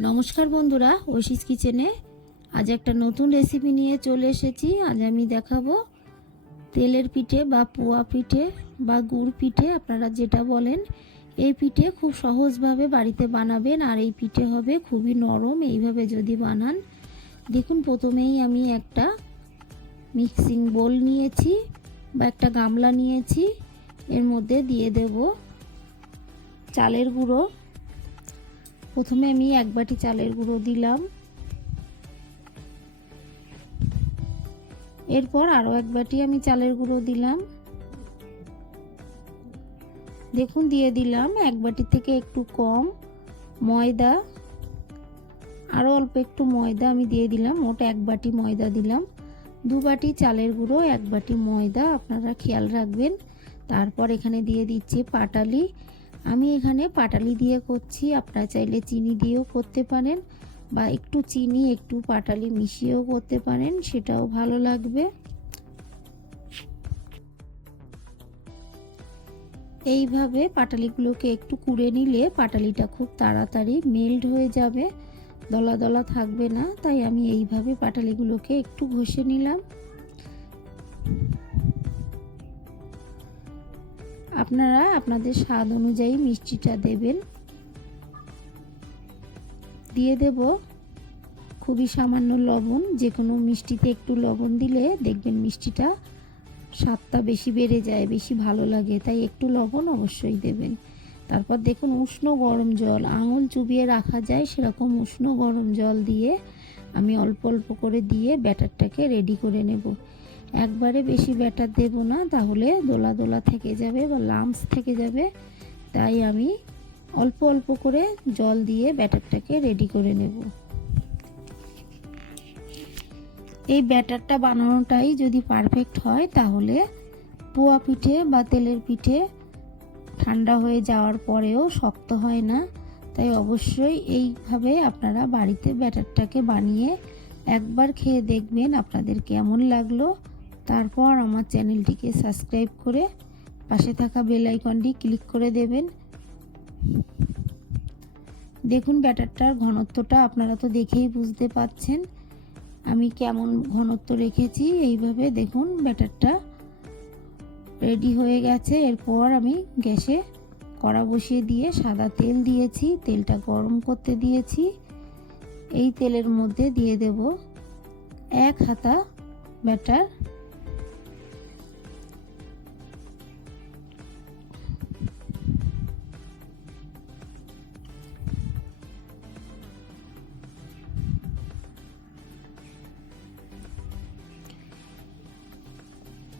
নমস্কার বন্ধুরা, ঐশিস কিচেনে। আজ একটা নতুন রেসিপি নিয়ে চলে এসেছি। আজ আমি দেখাবো তেলের পিঠে বা পোয়া পিঠে বা গুড় পিঠে, আপনারা যেটা বলেন। এই পিঠে খুব সহজভাবে বাড়িতে বানাবেন আর এই পিঠে হবে খুবই নরম, এইভাবে যদি বানান। দেখুন, প্রথমেই আমি একটা মিক্সিং বোল নিয়েছি বা একটা গামলা নিয়েছি। এর মধ্যে দিয়ে দেব চালের গুঁড়ো প্রথমে আমি এক বাটি চালের গুঁড়ো দিলাম। এরপর আরও এক বাটি আমি চালের গুঁড়ো দিলাম। দেখুন, দিয়ে দিলাম এক বাটি থেকে একটু কম ময়দা। আরও অল্প একটু ময়দা আমি দিয়ে দিলাম ওটা এক বাটি ময়দা দিলাম। দু বাটি চালের গুঁড়ো, এক বাটি ময়দা, আপনারা খেয়াল রাখবেন। তারপর এখানে দিয়ে দিচ্ছি পাটালি। আমি এখানে পাটালি দিয়ে করছি। আপনারা চাইলে চিনি দিয়েও করতে পারেন বা একটু চিনি, একটু পাটালি মিশিয়েও করতে পারেন, সেটাও ভালো লাগবে। এইভাবে পাটালিগুলোকে একটু কুড়ে নিলে পাটালিটা খুব তাড়াতাড়ি মেল্ট হয়ে যাবে দলা দলা থাকবে না। তাই আমি এইভাবে পাটালিগুলোকে একটু ঘষে নিলাম। আপনারা আপনাদের স্বাদ অনুযায়ী মিষ্টিটা দেবেন। দিয়ে দেব খুবই সামান্য লবণ যে কোনো মিষ্টিতে একটু লবণ দিলে দেখবেন মিষ্টিটা স্বাদটা বেশি বেড়ে যায়, বেশি ভালো লাগে, তাই একটু লবণ অবশ্যই দেবেন। তারপর দেখুন উষ্ণ গরম জল, আঙুল চুবিয়ে রাখা যায় সেরকম উষ্ণ গরম জল দিয়ে আমি অল্প অল্প করে দিয়ে ব্যাটারটাকে রেডি করে নেব। একবারে বেশি ব্যাটার দেব না, তাহলে দোলা দোলা থেকে যাবে বা লামস থেকে যাবে। তাই আমি অল্প অল্প করে জল দিয়ে ব্যাটারটাকে রেডি করে নেব। এই ব্যাটারটা বানানোটাই যদি পারফেক্ট হয়, তাহলে পোয়া পিঠে বা তেলের পিঠে ঠান্ডা হয়ে যাওয়ার পরেও শক্ত হয় না। তাই অবশ্যই এইভাবে আপনারা বাড়িতে ব্যাটারটাকে বানিয়ে একবার খেয়ে দেখবেন আপনাদের কেমন লাগল। তারপর আমার চ্যানেলটিকে সাবস্ক্রাইব করে পাশে থাকা বেল আইকনটি ক্লিক করে দেবেন। দেখুন, ব্যাটারটার ঘনত্বটা আপনারা তো দেখেই বুঝতে পাচ্ছেন। আমি কেমন ঘনত্ব রেখেছি, এইভাবে দেখুন ব্যাটারটা রেডি হয়ে গেছে। এরপর আমি গ্যাসে কড়া বসিয়ে দিয়ে সাদা তেল দিয়েছি, তেলটা গরম করতে দিয়েছি। এই তেলের মধ্যে দিয়ে দেব এক হাতা ব্যাটার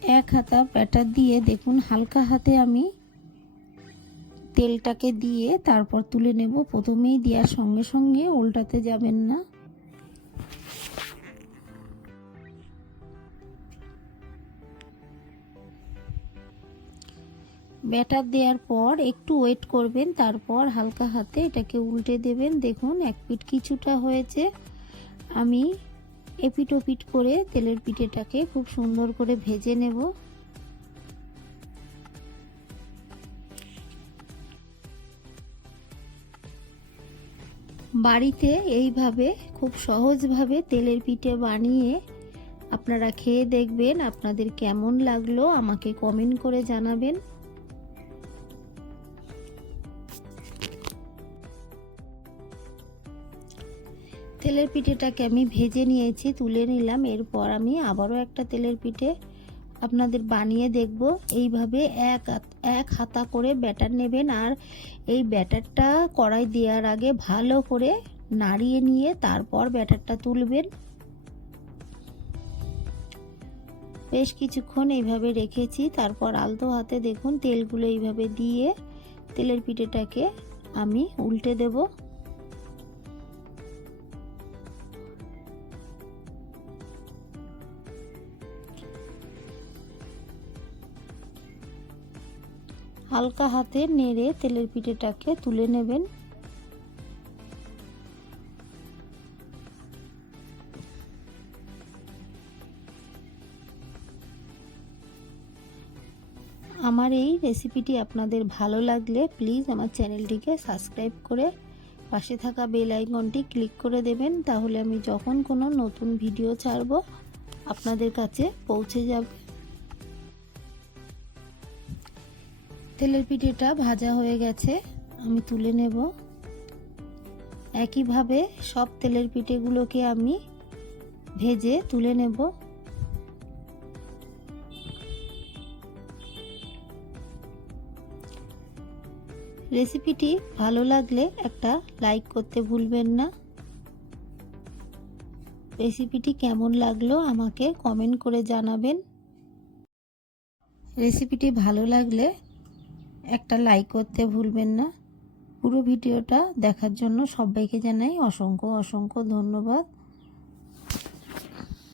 এক হাতা ব্যাটার দিয়ে দেখুন, হালকা হাতে আমি তেলটাকে দিয়ে তারপর তুলে নেব। প্রথমেই দেওয়ার সঙ্গে সঙ্গে উল্টাতে যাবেন না। ব্যাটার দেওয়ার পর একটু ওয়েট করবেন, তারপর হালকা হাতে এটাকে উল্টে দেবেন। দেখুন, এক পিঠ কিছুটা হয়েছে। আমি এপিট ওপিট করে তেলের পিঠেটাকে খুব সুন্দর করে ভেজে নেব। বাড়িতে এইভাবে খুব সহজভাবে তেলের পিঠে বানিয়ে আপনারা খেয়ে দেখবেন, আপনাদের কেমন লাগল আমাকে কমেন্ট করে জানাবেন। তেলের পিঠেটাকে আমি ভেজে নিয়েছি, তুলে নিলাম। এরপর আমি আবারও একটা তেলের পিঠে আপনাদের বানিয়ে দেখব। এইভাবে এক এক হাতা করে ব্যাটার নেবেন আর এই ব্যাটারটা কড়াই দেওয়ার আগে ভালো করে নাড়িয়ে নিয়ে তারপর ব্যাটারটা তুলবেন। বেশ কিছুক্ষণ এইভাবে রেখেছি। তারপর আলতো হাতে দেখুন তেলগুলো এইভাবে দিয়ে তেলের পিঠেটাকে আমি উল্টে দেবো। হালকা হাতে নেড়ে তেলের পিঠেটাকে তুলে নেবেন। আমার এই রেসিপিটি আপনাদের ভালো লাগলে প্লিজ আমার চ্যানেলটিকে সাবস্ক্রাইব করে পাশে থাকা বেল আইকনটি ক্লিক করে দেবেন, তাহলে আমি যখন কোনো নতুন ভিডিও ছাড়ব আপনাদের কাছে পৌঁছে যাবে। তেলের পিঠেটা ভাজা হয়ে গেছে, আমি তুলে নেব। একইভাবে সব তেলের পিঠেগুলোকে আমি ভেজে তুলে নেব। রেসিপিটি ভালো লাগলে একটা লাইক করতে ভুলবেন না। রেসিপিটি কেমন লাগল আমাকে কমেন্ট করে জানাবেন। রেসিপিটি ভালো লাগলে একটা লাইক করতে ভুলবেন না। পুরো ভিডিওটা দেখার জন্য সবাইকে জানাই অসংখ্য অসংখ্য ধন্যবাদ।